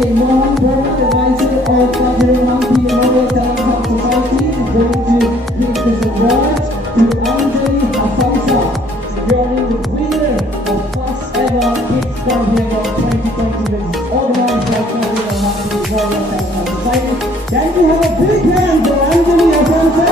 Okay, Mohan Bharat, advisor of Terangtv Terangtv Society, is going to give this award to Anjaly Hasamsa, securing the winner of first ever Kids Campaign of 2020, which is organized by Terangtv Terangtv Society. Can we have a big hand for Anjaly Hasamsa?